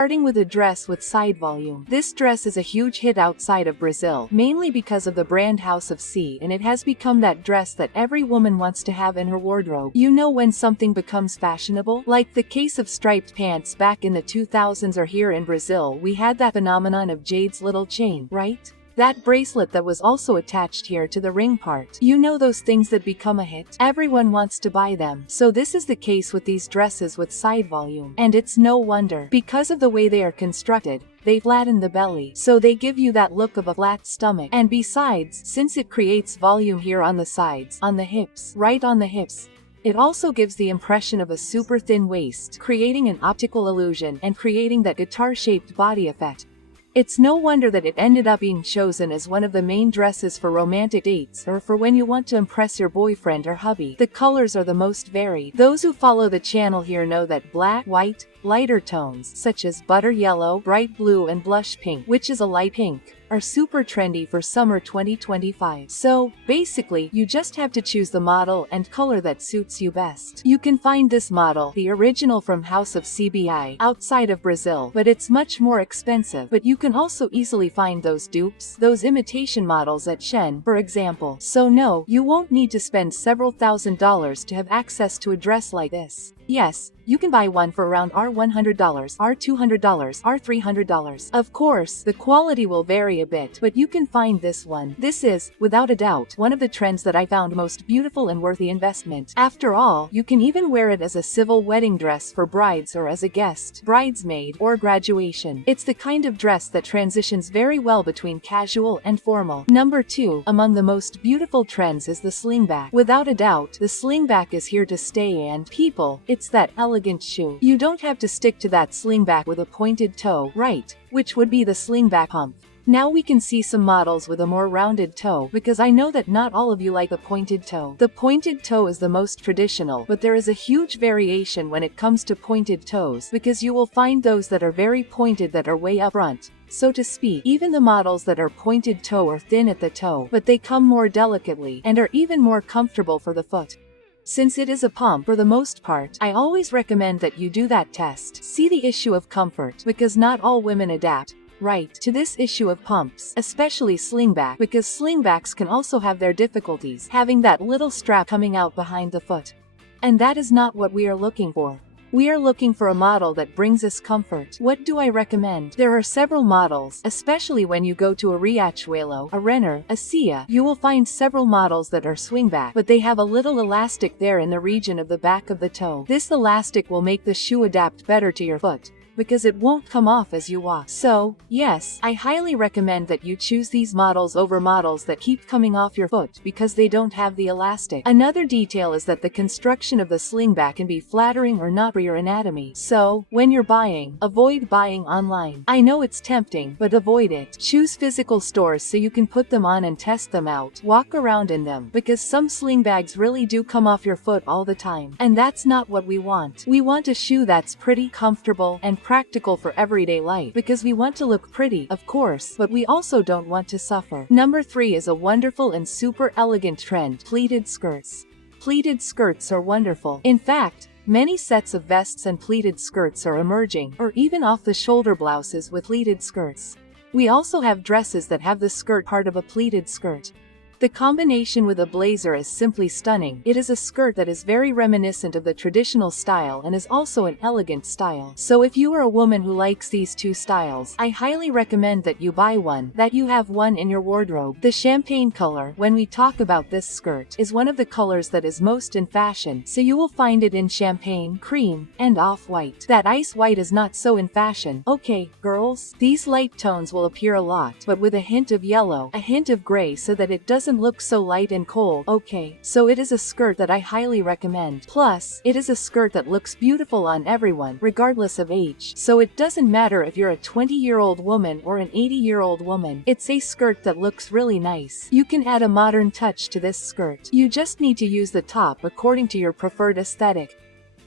Starting with a dress with side volume. This dress is a huge hit outside of Brazil, mainly because of the brand House of C, and it has become that dress that every woman wants to have in her wardrobe. You know when something becomes fashionable? Like the case of striped pants back in the 2000s, or here in Brazil we had that phenomenon of Jade's little chain, right? That bracelet that was also attached here to the ring part. You know those things that become a hit? Everyone wants to buy them. So this is the case with these dresses with side volume. And it's no wonder. Because of the way they are constructed, they flatten the belly, so they give you that look of a flat stomach. And besides, since it creates volume here on the sides, on the hips, right on the hips, it also gives the impression of a super thin waist, creating an optical illusion and creating that guitar-shaped body effect. It's no wonder that it ended up being chosen as one of the main dresses for romantic dates or for when you want to impress your boyfriend or hubby. The colors are the most varied. Those who follow the channel here know that black, white, lighter tones, such as butter yellow, bright blue and blush pink, which is a light pink, are super trendy for summer 2025. So, basically, you just have to choose the model and color that suits you best. You can find this model, the original from House of CBI, outside of Brazil, but it's much more expensive. But you can also easily find those dupes, those imitation models at Shein, for example. So no, you won't need to spend several $1,000s to have access to a dress like this. Yes, you can buy one for around $100, $200, $300. Of course, the quality will vary a bit, but you can find this one. This is, without a doubt, one of the trends that I found most beautiful and worth the investment. After all, you can even wear it as a civil wedding dress for brides or as a guest, bridesmaid, or graduation. It's the kind of dress that transitions very well between casual and formal. Number 2, among the most beautiful trends is the slingback. Without a doubt, the slingback is here to stay, and people, it's that elegant shoe. You don't have to stick to that slingback with a pointed toe, right? Which would be the slingback pump. Now we can see some models with a more rounded toe, because I know that not all of you like the pointed toe. The pointed toe is the most traditional, but there is a huge variation when it comes to pointed toes, because you will find those that are very pointed that are way up front, so to speak. Even the models that are pointed toe are thin at the toe, but they come more delicately, and are even more comfortable for the foot. Since it is a pump for the most part, I always recommend that you do that test. See the issue of comfort, because not all women adapt, right, to this issue of pumps, especially slingback, because slingbacks can also have their difficulties, having that little strap coming out behind the foot. And that is not what we are looking for. We are looking for a model that brings us comfort. What do I recommend? There are several models, especially when you go to a Riachuelo, a Renner, a Cia. You will find several models that are swingback, but they have a little elastic there in the region of the back of the toe. This elastic will make the shoe adapt better to your foot, because it won't come off as you walk. So, yes, I highly recommend that you choose these models over models that keep coming off your foot because they don't have the elastic. Another detail is that the construction of the slingback can be flattering or not for your anatomy. So, when you're buying, avoid buying online. I know it's tempting, but avoid it. Choose physical stores so you can put them on and test them out. Walk around in them, because some slingbags really do come off your foot all the time. And that's not what we want. We want a shoe that's pretty, comfortable, and practical for everyday life, because we want to look pretty, of course, but we also don't want to suffer. Number 3 is a wonderful and super elegant trend: pleated skirts. Pleated skirts are wonderful. In fact, many sets of vests and pleated skirts are emerging, or even off-the-shoulder blouses with pleated skirts. We also have dresses that have the skirt part of a pleated skirt. The combination with a blazer is simply stunning. It is a skirt that is very reminiscent of the traditional style and is also an elegant style. So if you are a woman who likes these two styles, I highly recommend that you buy one, that you have one in your wardrobe. The champagne color, when we talk about this skirt, is one of the colors that is most in fashion, so you will find it in champagne, cream, and off-white. That ice white is not so in fashion. Okay, girls, these light tones will appear a lot, but with a hint of yellow, a hint of gray, so that it doesn't look so light and cold. Okay, so it is a skirt that I highly recommend. Plus, it is a skirt that looks beautiful on everyone, regardless of age. So it doesn't matter if you're a 20-year-old woman or an 80-year-old woman. It's a skirt that looks really nice. You can add a modern touch to this skirt. You just need to use the top according to your preferred aesthetic.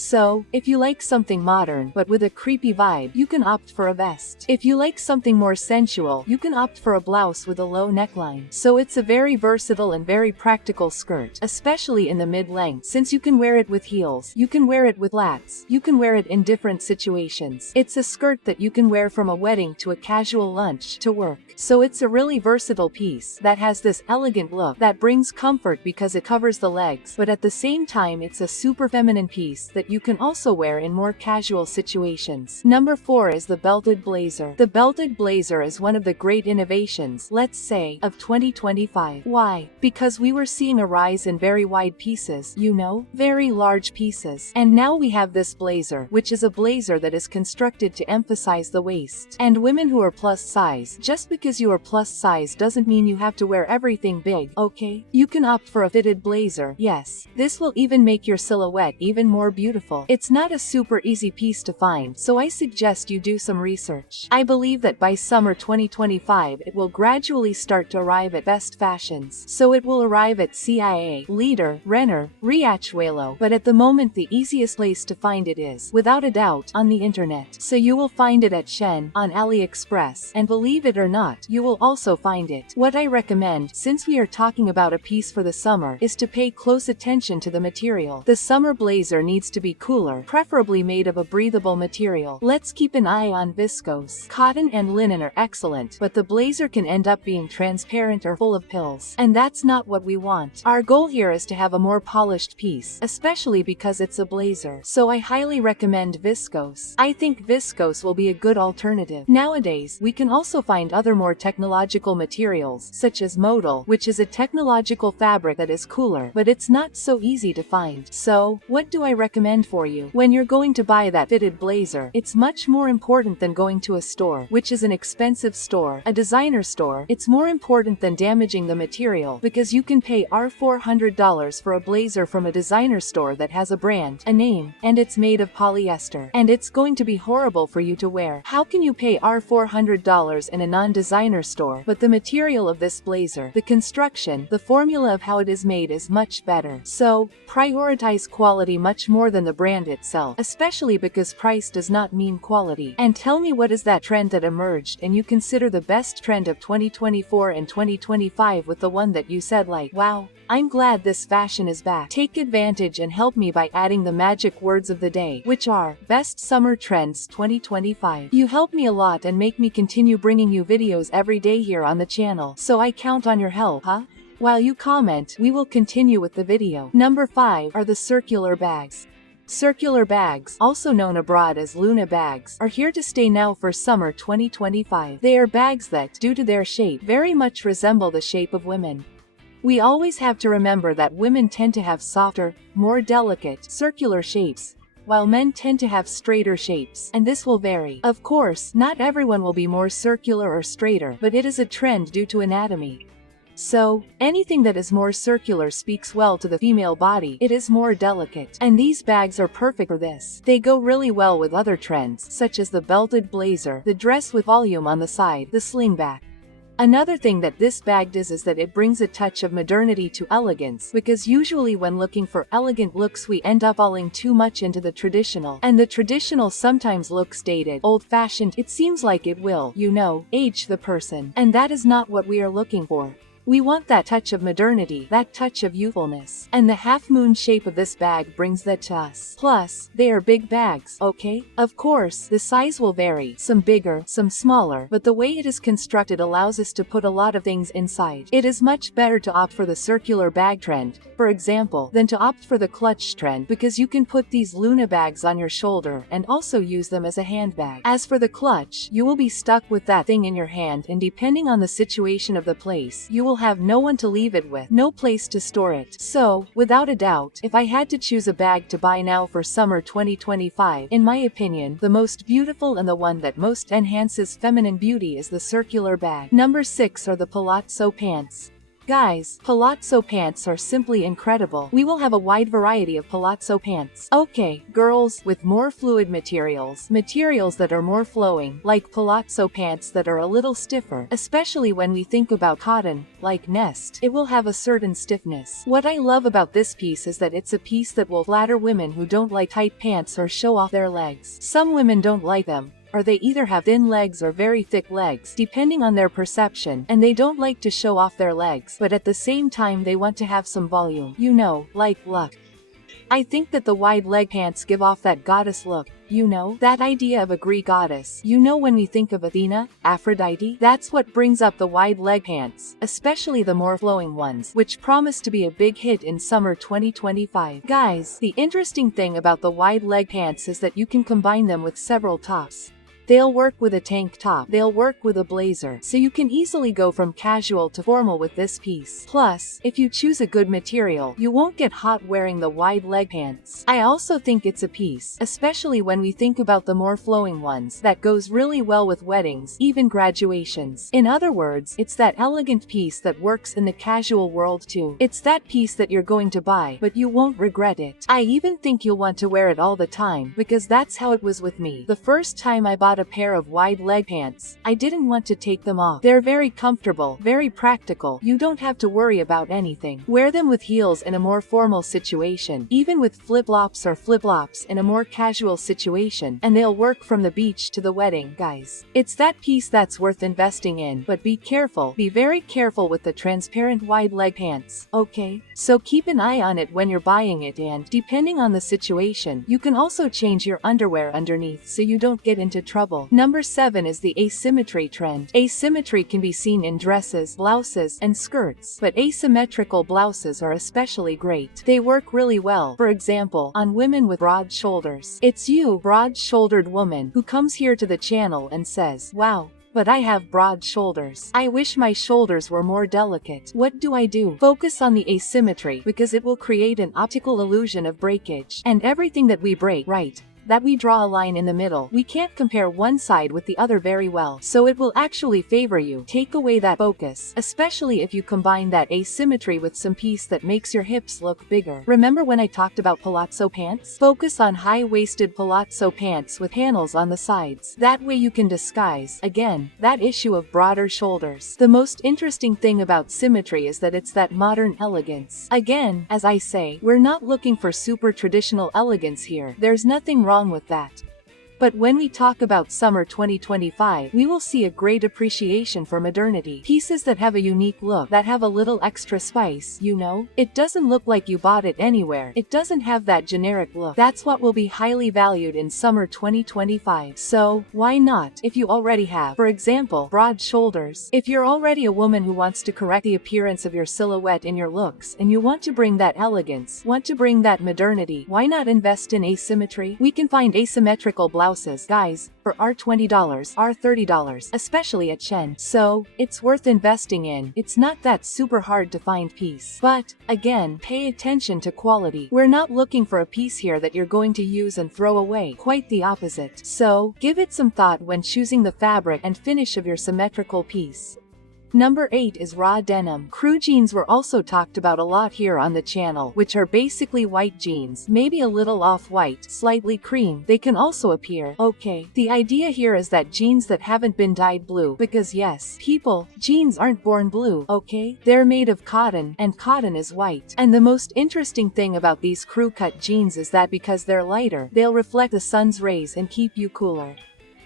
So, if you like something modern, but with a creepy vibe, you can opt for a vest. If you like something more sensual, you can opt for a blouse with a low neckline. So it's a very versatile and very practical skirt, especially in the mid-length, since you can wear it with heels, you can wear it with lats, you can wear it in different situations. It's a skirt that you can wear from a wedding to a casual lunch to work. So it's a really versatile piece that has this elegant look that brings comfort because it covers the legs, but at the same time it's a super feminine piece that you can also wear in more casual situations. Number 4 is the belted blazer. The belted blazer is one of the great innovations, let's say, of 2025. Why? Because we were seeing a rise in very wide pieces, you know, very large pieces. And now we have this blazer, which is a blazer that is constructed to emphasize the waist. And women who are plus size, just because you are plus size doesn't mean you have to wear everything big, okay? You can opt for a fitted blazer, yes. This will even make your silhouette even more beautiful. It's not a super easy piece to find, so I suggest you do some research. I believe that by summer 2025 it will gradually start to arrive at best fashions. So it will arrive at CIA, Leader, Renner, Riachuelo, but at the moment the easiest place to find it is, without a doubt, on the internet. So you will find it at Shein, on AliExpress, and believe it or not, you will also find it. What I recommend, since we are talking about a piece for the summer, is to pay close attention to the material. The summer blazer needs to be cooler, preferably made of a breathable material. Let's keep an eye on viscose. Cotton and linen are excellent, but the blazer can end up being transparent or full of pills. And that's not what we want. Our goal here is to have a more polished piece, especially because it's a blazer. So I highly recommend viscose. I think viscose will be a good alternative. Nowadays, we can also find other more technological materials, such as modal, which is a technological fabric that is cooler, but it's not so easy to find. So, what do I recommend for you? When you're going to buy that fitted blazer, it's much more important than going to a store, which is an expensive store, a designer store. It's more important than damaging the material, because you can pay $400 for a blazer from a designer store that has a brand, a name, and it's made of polyester. And it's going to be horrible for you to wear. How can you pay $400 in a non-designer store, but the material of this blazer, the construction, the formula of how it is made is much better. So, prioritize quality much more than the brand itself, especially because price does not mean quality. And tell me, what is that trend that emerged and you consider the best trend of 2024 and 2025 with the one that you said like, wow, I'm glad this fashion is back. Take advantage and help me by adding the magic words of the day, which are, best summer trends 2025. You help me a lot and make me continue bringing you videos every day here on the channel, so I count on your help, huh? While you comment, we will continue with the video. Number 5 are the circular bags. Circular bags, also known abroad as Luna bags, are here to stay now for summer 2025. They are bags that, due to their shape, very much resemble the shape of women. We always have to remember that women tend to have softer, more delicate, circular shapes, while men tend to have straighter shapes, and this will vary. Of course, not everyone will be more circular or straighter, but it is a trend due to anatomy. So, anything that is more circular speaks well to the female body. It is more delicate, and these bags are perfect for this. They go really well with other trends, such as the belted blazer, the dress with volume on the side, the slingback. Another thing that this bag does is that it brings a touch of modernity to elegance, because usually when looking for elegant looks we end up falling too much into the traditional, and the traditional sometimes looks dated, old-fashioned. It seems like it will, you know, age the person, and that is not what we are looking for. We want that touch of modernity, that touch of youthfulness, and the half-moon shape of this bag brings that to us. Plus, they are big bags, okay? Of course, the size will vary, some bigger, some smaller, but the way it is constructed allows us to put a lot of things inside. It is much better to opt for the circular bag trend, for example, than to opt for the clutch trend, because you can put these Luna bags on your shoulder and also use them as a handbag. As for the clutch, you will be stuck with that thing in your hand, and depending on the situation of the place, you will have no one to leave it with, no place to store it. So, without a doubt, if I had to choose a bag to buy now for summer 2025, in my opinion, the most beautiful and the one that most enhances feminine beauty is the circular bag. Number 6 are the Palazzo pants. Guys, Palazzo pants are simply incredible. We will have a wide variety of Palazzo pants. Okay, girls, with more fluid materials that are more flowing, like Palazzo pants that are a little stiffer, especially when we think about cotton, like Nest. It will have a certain stiffness. What I love about this piece is that it's a piece that will flatter women who don't like tight pants or show off their legs. Some women don't like them, or they either have thin legs or very thick legs, depending on their perception, and they don't like to show off their legs, but at the same time they want to have some volume. You know, like luck. I think that the wide leg pants give off that goddess look. You know, that idea of a Greek goddess. You know, when we think of Athena, Aphrodite, that's what brings up the wide leg pants, especially the more flowing ones, which promise to be a big hit in summer 2025. Guys, the interesting thing about the wide leg pants is that you can combine them with several tops. They'll work with a tank top, they'll work with a blazer, so you can easily go from casual to formal with this piece. Plus, if you choose a good material, you won't get hot wearing the wide leg pants. I also think it's a piece, especially when we think about the more flowing ones, that goes really well with weddings, even graduations. In other words, it's that elegant piece that works in the casual world too. It's that piece that you're going to buy, but you won't regret it. I even think you'll want to wear it all the time, because that's how it was with me. The first time I bought a pair of wide leg pants, I didn't want to take them off. They're very comfortable, very practical. You don't have to worry about anything. Wear them with heels in a more formal situation, even with flip-flops or flip-flops in a more casual situation, and they'll work from the beach to the wedding. Guys, it's that piece that's worth investing in, but be careful, be very careful with the transparent wide leg pants, okay? So keep an eye on it when you're buying it, and depending on the situation, you can also change your underwear underneath so you don't get into trouble. Number 7 is the asymmetry trend. Asymmetry can be seen in dresses, blouses, and skirts, but asymmetrical blouses are especially great. They work really well, for example, on women with broad shoulders. It's you, broad-shouldered woman, who comes here to the channel and says, "Wow, but I have broad shoulders. I wish my shoulders were more delicate." What do? Focus on the asymmetry, because it will create an optical illusion of breakage. And everything that we break, right, that we draw a line in the middle. We can't compare one side with the other very well, so it will actually favor you. Take away that focus, especially if you combine that asymmetry with some piece that makes your hips look bigger. Remember when I talked about Palazzo pants? Focus on high-waisted Palazzo pants with panels on the sides. That way you can disguise, again, that issue of broader shoulders. The most interesting thing about symmetry is that it's that modern elegance. Again, as I say, we're not looking for super traditional elegance here. There's nothing wrong with that. But when we talk about summer 2025, we will see a great appreciation for modernity. Pieces that have a unique look, that have a little extra spice, you know? It doesn't look like you bought it anywhere. It doesn't have that generic look. That's what will be highly valued in summer 2025. So, why not, if you already have, for example, broad shoulders? If you're already a woman who wants to correct the appearance of your silhouette in your looks, and you want to bring that elegance, want to bring that modernity, why not invest in asymmetry? We can find asymmetrical blouses, guys, for our $20, our $30, especially at Shein. So, it's worth investing in. It's not that super hard to find piece. But, again, pay attention to quality. We're not looking for a piece here that you're going to use and throw away. Quite the opposite. So, give it some thought when choosing the fabric and finish of your symmetrical piece. Number 8 is raw denim. Crew jeans were also talked about a lot here on the channel, which are basically white jeans, maybe a little off-white, slightly cream. They can also appear, okay. The idea here is that jeans that haven't been dyed blue, because yes, people, jeans aren't born blue, okay? They're made of cotton, and cotton is white. And the most interesting thing about these crew-cut jeans is that because they're lighter, they'll reflect the sun's rays and keep you cooler.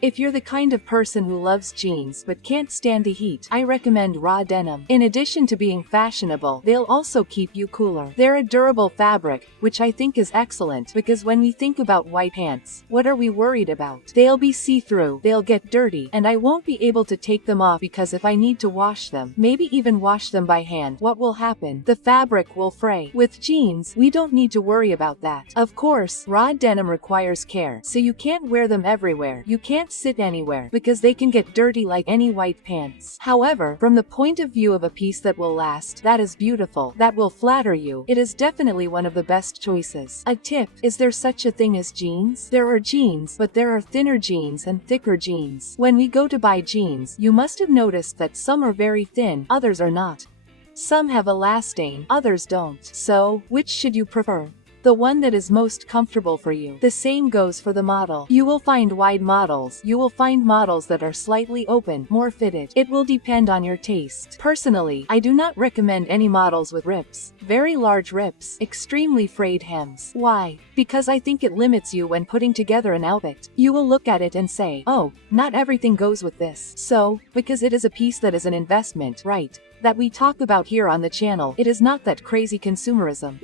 If you're the kind of person who loves jeans but can't stand the heat, I recommend raw denim. In addition to being fashionable, they'll also keep you cooler. They're a durable fabric, which I think is excellent, because when we think about white pants, what are we worried about? They'll be see-through, they'll get dirty, and I won't be able to take them off because if I need to wash them, maybe even wash them by hand, what will happen? The fabric will fray. With jeans, we don't need to worry about that. Of course, raw denim requires care, so you can't wear them everywhere. You can't sit anywhere, because they can get dirty like any white pants. However, from the point of view of a piece that will last, that is beautiful, that will flatter you, it is definitely one of the best choices. A tip, is there such a thing as jeans? There are jeans, but there are thinner jeans and thicker jeans. When we go to buy jeans, you must have noticed that some are very thin, others are not. Some have a lasting, others don't. So, which should you prefer? The one that is most comfortable for you. The same goes for the model. You will find wide models. You will find models that are slightly open, more fitted. It will depend on your taste. Personally, I do not recommend any models with rips, very large rips, extremely frayed hems. Why? Because I think it limits you when putting together an outfit. You will look at it and say, oh, not everything goes with this. So, because it is a piece that is an investment, right, that we talk about here on the channel, it is not that crazy consumerism.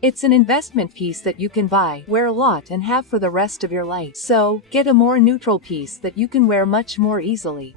It's an investment piece that you can buy, wear a lot and have for the rest of your life. So, get a more neutral piece that you can wear much more easily.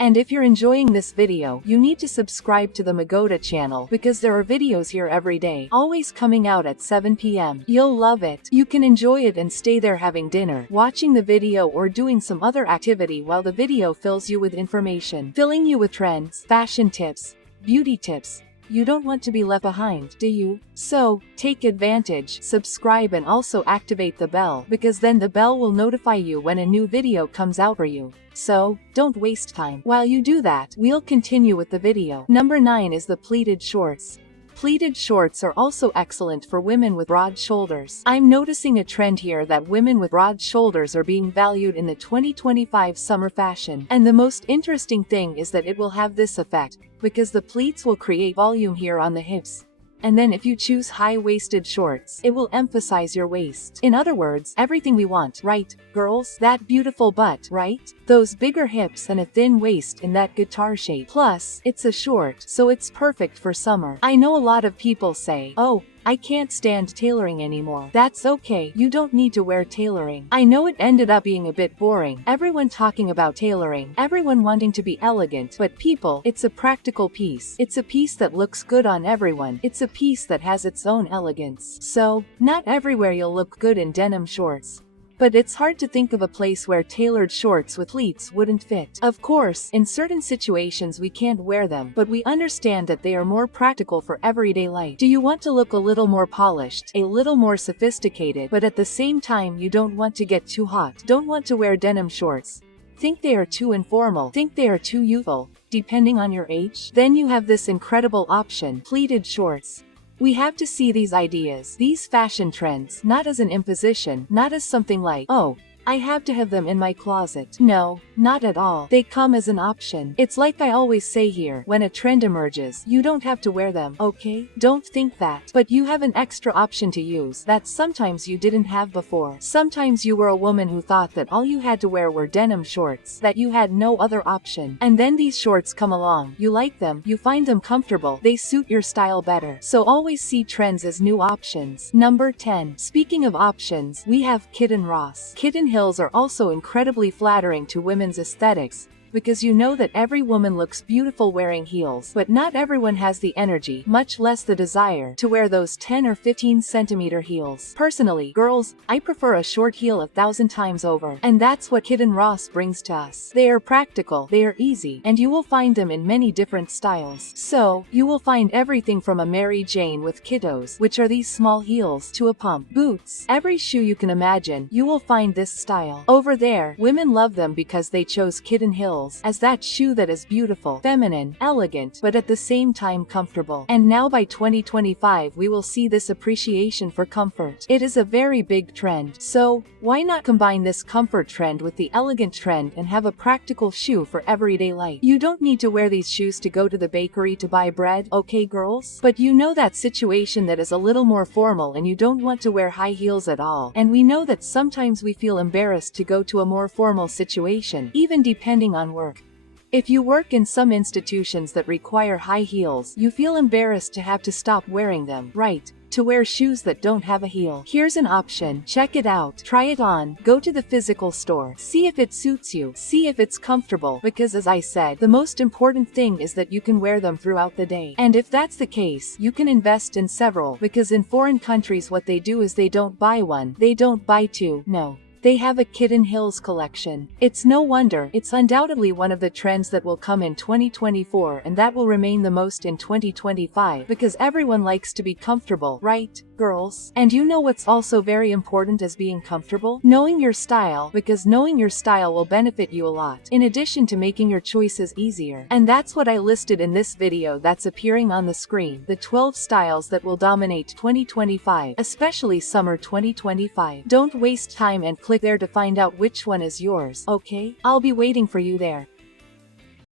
And if you're enjoying this video, you need to subscribe to the Magoda channel because there are videos here every day, always coming out at 7 p.m. You'll love it. You can enjoy it and stay there having dinner, watching the video or doing some other activity while the video fills you with information, filling you with trends, fashion tips, beauty tips. You don't want to be left behind, do you? So, take advantage, subscribe and also activate the bell, because then the bell will notify you when a new video comes out for you. So, don't waste time. While you do that, we'll continue with the video. Number 9 is the pleated shorts. Pleated shorts are also excellent for women with broad shoulders. I'm noticing a trend here that women with broad shoulders are being valued in the 2025 summer fashion. And the most interesting thing is that it will have this effect, because the pleats will create volume here on the hips. And then if you choose high-waisted shorts, it will emphasize your waist. In other words, everything we want, right, girls? That beautiful butt, right? Those bigger hips and a thin waist in that guitar shape. Plus, it's a short, so it's perfect for summer. I know a lot of people say, oh, I can't stand tailoring anymore. That's okay, you don't need to wear tailoring. I know it ended up being a bit boring, everyone talking about tailoring, everyone wanting to be elegant, but people, it's a practical piece. It's a piece that looks good on everyone. It's a piece that has its own elegance. So, not everywhere you'll look good in denim shorts. But it's hard to think of a place where tailored shorts with pleats wouldn't fit. Of course, in certain situations we can't wear them, but we understand that they are more practical for everyday life. Do you want to look a little more polished, a little more sophisticated, but at the same time you don't want to get too hot, don't want to wear denim shorts? Think they are too informal, think they are too youthful, depending on your age? Then you have this incredible option, pleated shorts. We have to see these ideas, these fashion trends, not as an imposition, not as something like, oh, I have to have them in my closet. No, not at all. They come as an option. It's like I always say here, when a trend emerges, you don't have to wear them, okay? Don't think that. But you have an extra option to use that sometimes you didn't have before. Sometimes you were a woman who thought that all you had to wear were denim shorts, that you had no other option. And then these shorts come along. You like them, you find them comfortable, they suit your style better. So always see trends as new options. Number 10. Speaking of options, we have Kitten Ross. Kitten Hills are also incredibly flattering to women's aesthetics, because you know that every woman looks beautiful wearing heels, but not everyone has the energy, much less the desire, to wear those 10 or 15 centimeter heels. Personally, girls, I prefer a short heel 1,000 times over, and that's what Kitten Ross brings to us. They are practical, they are easy, and you will find them in many different styles. So, you will find everything from a Mary Jane with kiddos, which are these small heels, to a pump, boots, every shoe you can imagine, you will find this style. Over there, women love them because they chose Kitten Hills as that shoe that is beautiful, feminine, elegant, but at the same time comfortable. And now by 2025 we will see this appreciation for comfort. It is a very big trend. So, why not combine this comfort trend with the elegant trend and have a practical shoe for everyday life? You don't need to wear these shoes to go to the bakery to buy bread, okay girls? But you know that situation that is a little more formal and you don't want to wear high heels at all. And we know that sometimes we feel embarrassed to go to a more formal situation, even depending on work. If you work in some institutions that require high heels, you feel embarrassed to have to stop wearing them, right? To wear shoes that don't have a heel. Here's an option. Check it out. Try it on. Go to the physical store. See if it suits you. See if it's comfortable. Because as I said, the most important thing is that you can wear them throughout the day. And if that's the case, you can invest in several. Because in foreign countries what they do is they don't buy one. They don't buy two. No. They have a Kitten Hills collection. It's no wonder, it's undoubtedly one of the trends that will come in 2024 and that will remain the most in 2025 because everyone likes to be comfortable, right, girls? And you know what's also very important as being comfortable? Knowing your style, because knowing your style will benefit you a lot, in addition to making your choices easier. And that's what I listed in this video that's appearing on the screen, the 12 styles that will dominate 2025, especially summer 2025. Don't waste time and click there to find out which one is yours, okay? I'll be waiting for you there.